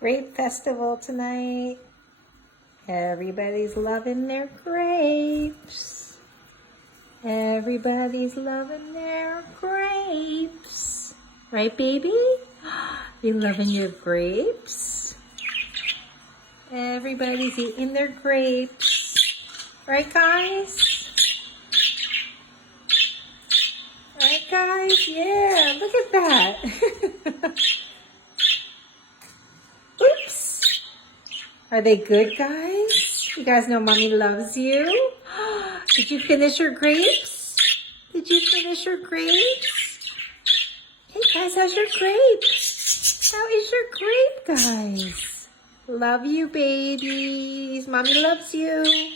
Grape festival tonight. Everybody's loving their grapes. Everybody's loving their grapes. Right, baby? You loving your grapes? Everybody's eating their grapes. Right, guys? Right, guys? Yeah, look at that. Oops. Are they good, guys? You guys know Mommy loves you. Did you finish your grapes? Did you finish your grapes? Hey, guys, how's your grapes? How is your grape, guys? Love you, babies. Mommy loves you.